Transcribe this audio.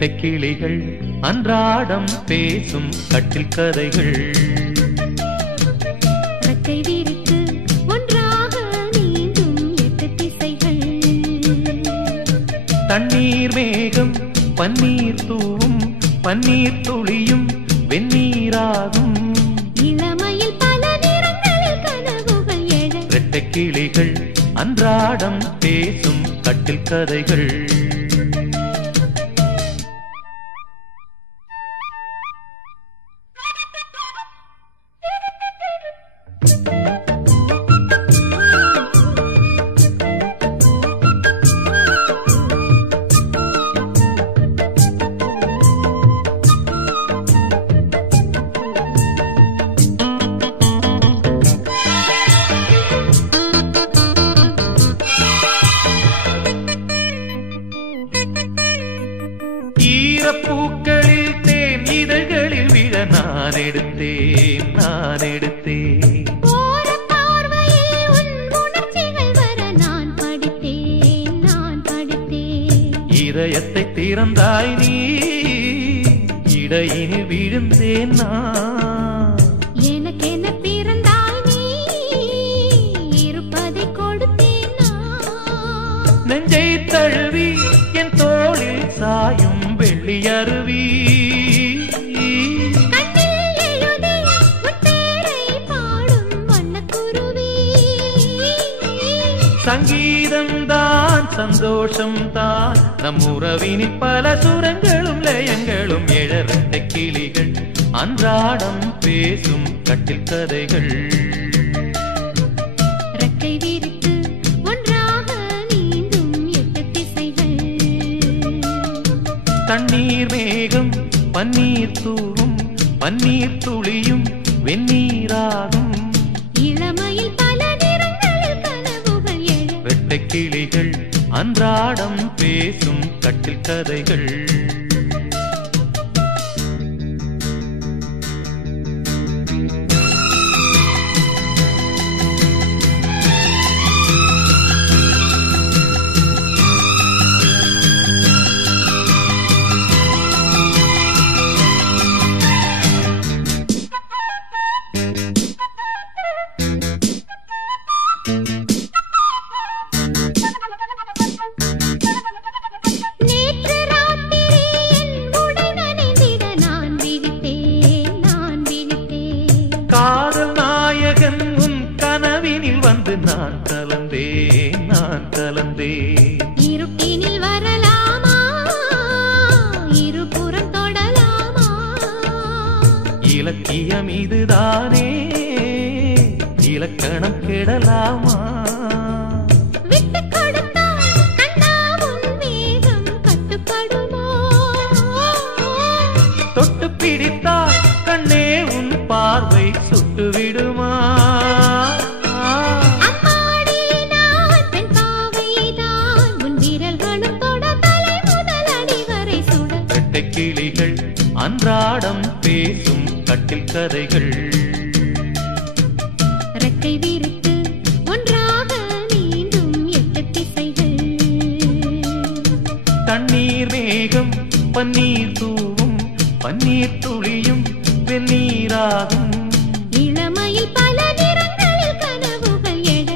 ரெட்டை கிளிகள் அன்றாடம் பேசும் கட்டில் கதைகள். ரெட்டை விரித்து ஒன்றாக நீந்தும் 8 திசைகள். தண்ணீர் மேகம் பன்னீர் தூவும், பன்னீர் துளியும் வெந்நீராகும். இளமையில் பல நிறங்களில் கனவுகள் எழ. ரெட்டை கிளிகள் அன்றாடம் பேசும் கட்டில் கதைகள். பூக்களில் தேன் இதழ்களில் விழ நான் எடுத்தேன், நான் எடுத்தேன். பார்வையில் உன் உணர்ச்சிகள் வர நான் படித்தேன், நான் படித்தேன். இதயத்தை திறந்தாய் நீ, இடையினில் விழுந்தேன் நான். எனக்கென பிறந்தாய் நீ, இருப்பதை கொடுத்தேன் நான். நெஞ்சை தழுவி என் தோளில் சாயும் வெள்ளி அருவி. கண்ணில் எழுதி உன் பேரை பாடும் வண்ணக்குருவி. சங்கீதம் தான் சந்தோஷம் தான் நம் உறவினில் பல சுரங்களும் லயங்களும் எழ. ரெட்டை கிளிகள் அன்றாடம் பேசும் கட்டில் கதைகள். ரெட்டை விரித்து ஒன்றாக நீந்தும் 8 திசைகள். தண்ணீர் மேகம் பன்னீர் தூவும், பன்னீர் துளியும் வெந்நீராகும். இளமையில் பல நிறங்களில் கனவுகள் எழ. ரெட்டை கிளிகள் அன்றாடம் பேசும் கட்டில் கதைகள். நேற்று ராத்திரி என் உடை நனைந்திட நான் விழித்தேன், நான் விழித்தேன். காதல் நாயகன் உன் கனவினில் வந்து நான் கலந்தேன், நான் கலந்தேன். இருட்டினில் வரலாமா, இருபுறம் தொடலாமா. இலக்கியம் இதுதானே, இலக்கணம் கெடலாமா. விட்டு கொடுத்தால் கண்ணா உன் வேகம் கட்டுப்படுமோ. தொட்டு பிடித்தால் கண்ணே உன் பார்வை சுட்டு விடுமா. அம்மாடி நான் பெண் பாவைதான், உன் விரல்களும் தொட தலை முதல் அடி வரை சுட. ரெட்டை கிளிகள் அன்றாடம் பேசும் கட்டில் கதைகள். ரெட்டை விரித்து ஒன்றாக நீந்தும் 8 திசைகள். தண்ணீர் மேகம் பன்னீர் தூவும், பன்னீர் துளியும் வெந்நீராகும். இளமையில் பல நிறங்களில் கனவுகள் எழ.